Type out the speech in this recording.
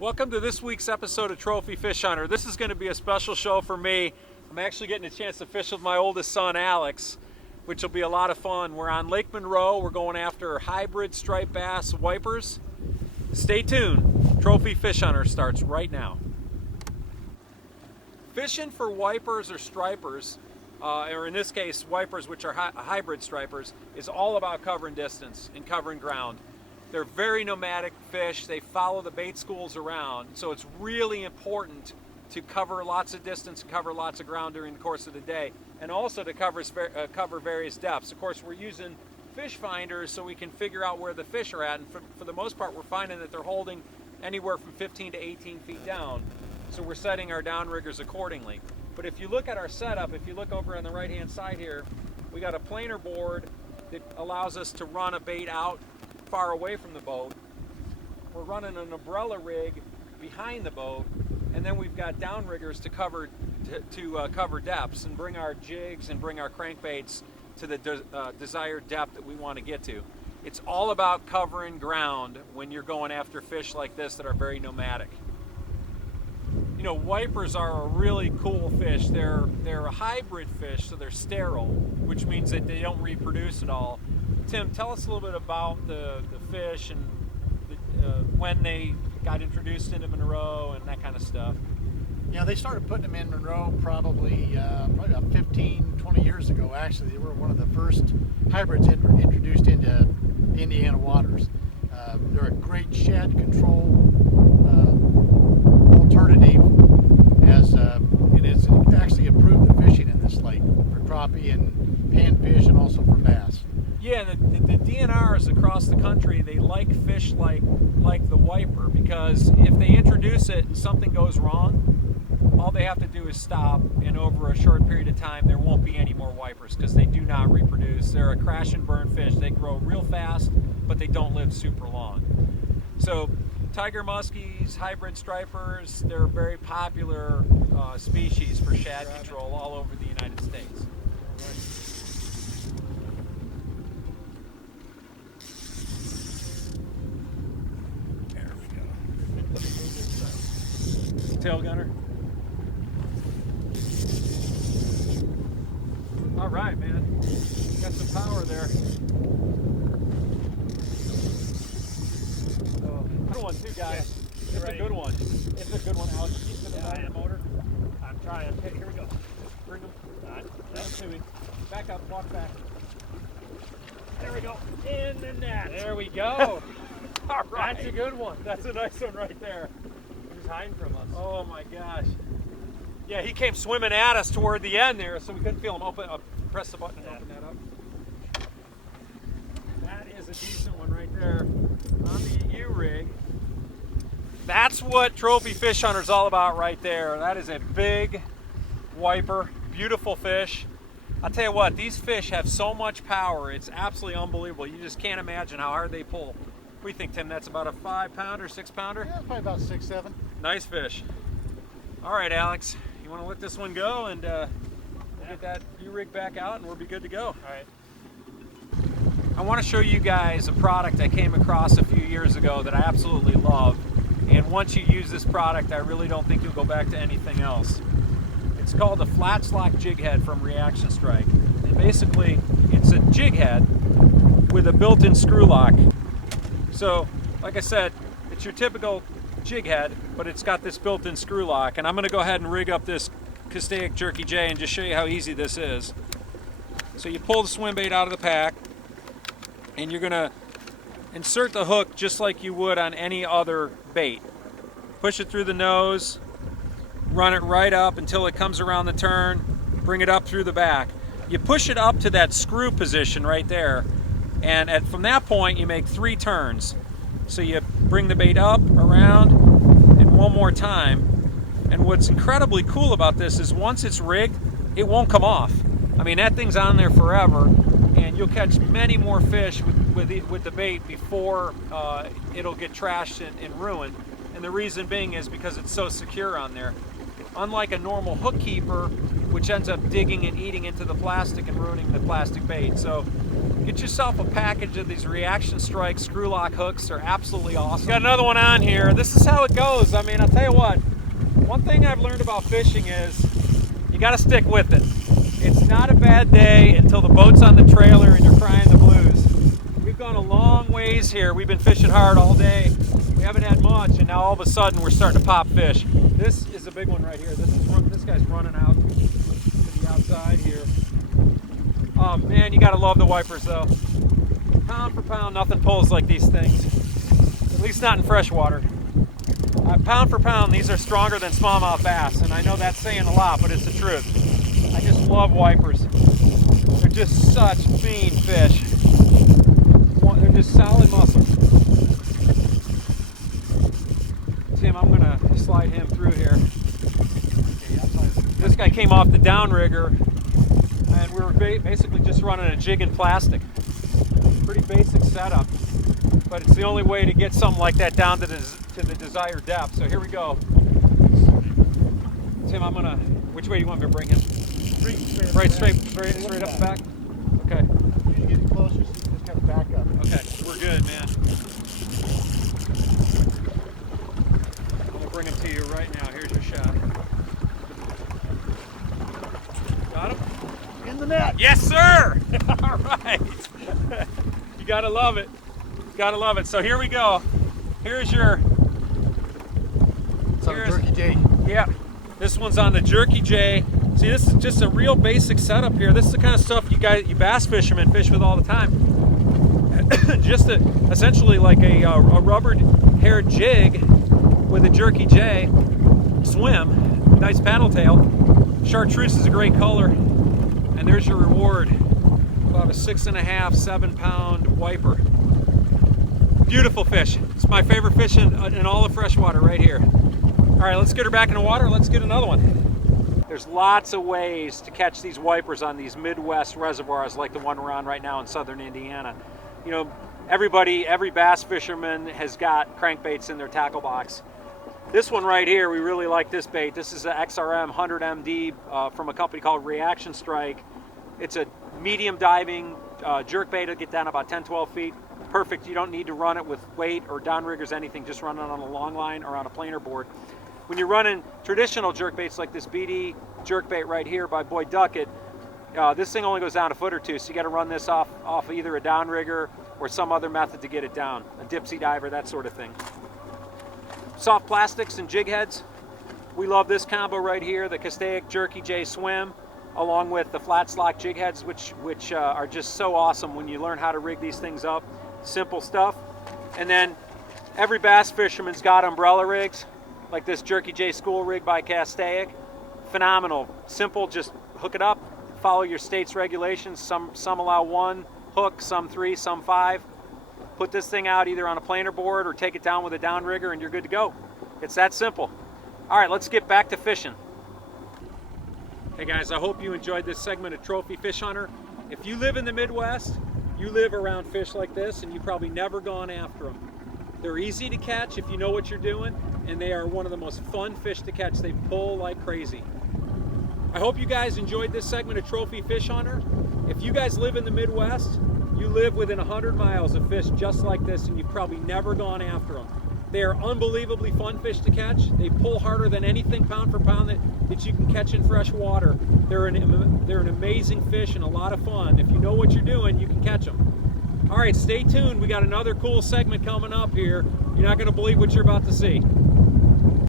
Welcome to this week's episode of Trophy Fish Hunter. This is going to be a special show for me. I'm actually getting a chance to fish with my oldest son, Alex, which will be a lot of fun. We're on Lake Monroe. We're going after hybrid striped bass wipers. Stay tuned. Trophy Fish Hunter starts right now. Fishing for wipers or stripers, or in this case, wipers, which are hybrid stripers, is all about covering distance and covering ground. They're very nomadic fish. They follow the bait schools around, so it's really important to cover lots of distance, cover lots of ground during the course of the day, and also to cover various depths. Of course, we're using fish finders so we can figure out where the fish are at, and for the most part, we're finding that they're holding anywhere from 15 to 18 feet down, so we're setting our downriggers accordingly. But if you look at our setup, if you look over on the right-hand side here, we got a planer board that allows us to run a bait out far away from the boat. We're running an umbrella rig behind the boat, and then we've got downriggers to cover cover depths and bring our jigs and bring our crankbaits to the desired depth that we want to get to. It's all about covering ground when you're going after fish like this that are very nomadic. You know, wipers are a really cool fish. They're a hybrid fish, so they're sterile, which means that they don't reproduce at all. Tim, tell us a little bit about the fish and when they got introduced into Monroe and that kind of stuff. Yeah, they started putting them in Monroe probably about 15, 20 years ago, actually. They were one of the first hybrids introduced into the Indiana waters. They're a great shad control alternative, as it has actually improved the fishing in this lake for crappie and panfish and also for bass. Yeah, the DNRs across the country, they like fish like the wiper, because if they introduce it and something goes wrong, all they have to do is stop, and over a short period of time there won't be any more wipers, because they do not reproduce. They're a crash and burn fish. They grow real fast, but they don't live super long. So tiger muskies, hybrid stripers, they're a very popular species for shad control all over the United States. Tail gunner. All right, man. Got some power there. Oh, good one too, guys. Yeah, It's a good one. It's a good one. Alex, keep to the motor. I'm trying. Okay, here we go. Bring them. Down to me. Back up. Walk back. There we go. In the net. There we go. All right. That's a good one. That's a nice one right there. He was hiding from us. Oh my gosh. Yeah, he came swimming at us toward the end there, so we couldn't feel him. Press the button and open that up. That is a decent one right there on the U-rig. That's what Trophy Fish Hunter's all about right there. That is a big wiper, beautiful fish. I'll tell you what, these fish have so much power, it's absolutely unbelievable. You just can't imagine how hard they pull. What do you think, Tim? That's about a 5-pounder, 6-pounder? Yeah, probably about 6, 7. Nice fish. All right, Alex, you want to let this one go, and we'll get that U-rig back out and we'll be good to go. All right. I want to show you guys a product I came across a few years ago that I absolutely love. And once you use this product, I really don't think you'll go back to anything else. It's called the Flat Slack Jig Head from Reaction Strike. And basically, it's a jig head with a built-in screw lock. So, like I said, it's your typical jig head, but it's got this built-in screw lock. And I'm going to go ahead and rig up this Castaic Jerky J and just show you how easy this is. So you pull the swim bait out of the pack, and you're going to insert the hook just like you would on any other bait. Push it through the nose, run it right up until it comes around the turn, bring it up through the back. You push it up to that screw position right there, and from that point you make 3 turns. So you bring the bait up, around, and one more time. And what's incredibly cool about this is once it's rigged, it won't come off. I mean, that thing's on there forever, and you'll catch many more fish with the bait before it'll get trashed and ruined. And the reason being is because it's so secure on there. Unlike a normal hook keeper, which ends up digging and eating into the plastic and ruining the plastic bait. So Get yourself a package of these Reaction Strike screw lock hooks. They're absolutely awesome. Got another one on here. This is how it goes. I mean, I'll tell you what, one thing I've learned about fishing is you got to stick with it. It's not a bad day until the boat's on the trailer and you're crying the blues. We've gone a long ways here. We've been fishing hard all day. We haven't had much, and now all of a sudden we're starting to pop fish. This is a big one right here. This guy's running out to the outside here. Oh man, you gotta love the wipers though. Pound for pound, nothing pulls like these things. At least not in freshwater. Pound for pound, these are stronger than smallmouth bass, and I know that's saying a lot, but it's the truth. I just love wipers. They're just such mean fish. They're just solid muscles. Tim, I'm gonna slide him through here. This guy came off the downrigger, and we were basically just running a jig and plastic. Pretty basic setup, but it's the only way to get something like that down to the desired depth. So here we go. Tim, which way do you want me to bring him? Straight up the back? Okay. You need to get closer so you can just kind of back up. Okay, we're good, man. I'm gonna bring him to you right now. Here's your shot. Got him? In the net. Yes, sir! All right. You gotta love it. Gotta love it. So here we go. Here's your... It's on a Jerky J. Yeah. This one's on the Jerky J. See, this is just a real basic setup here. This is the kind of stuff you bass fishermen fish with all the time. Just essentially like a rubber-haired jig with a Jerky J swim. Nice paddle tail. Chartreuse is a great color. And there's your reward. About a 6.5, 7-pound wiper. Beautiful fish. It's my favorite fish in all of freshwater right here. All right, let's get her back in the water. Let's get another one. There's lots of ways to catch these wipers on these Midwest reservoirs like the one we're on right now in southern Indiana. You know, every bass fisherman has got crankbaits in their tackle box. This one right here, we really like this bait. This is an XRM 100 MD from a company called Reaction Strike. It's a medium diving jerk bait. It'll get down about 10-12 feet. Perfect. You don't need to run it with weight or downriggers, anything. Just run it on a long line or on a planer board. When you're running traditional jerk baits like this BD jerk bait right here by Boyd Duckett, this thing only goes down a foot or two, so you got to run this off either a downrigger or some other method to get it down, a dipsy diver, that sort of thing. Soft plastics and jig heads. We love this combo right here, the Castaic Jerky J Swim, along with the flat slock jig heads, which are just so awesome when you learn how to rig these things up. Simple stuff. And then every bass fisherman's got umbrella rigs, like this Jerky J School rig by Castaic. Phenomenal. Simple, just hook it up, follow your state's regulations. Some allow 1 hook, some 3, some 5. Put this thing out either on a planer board or take it down with a downrigger and you're good to go. It's that simple. All right, let's get back to fishing. Hey guys, I hope you enjoyed this segment of Trophy Fish Hunter. If you live in the Midwest, you live around fish like this and you've probably never gone after them. They're easy to catch if you know what you're doing, and they are one of the most fun fish to catch. They pull like crazy. I hope you guys enjoyed this segment of Trophy Fish Hunter. If you guys live in the Midwest, you live within 100 miles of fish just like this and you've probably never gone after them. They are unbelievably fun fish to catch. They pull harder than anything pound for pound that you can catch in fresh water. They're an amazing fish and a lot of fun. If you know what you're doing, you can catch them. All right, stay tuned. We got another cool segment coming up here. You're not going to believe what you're about to see.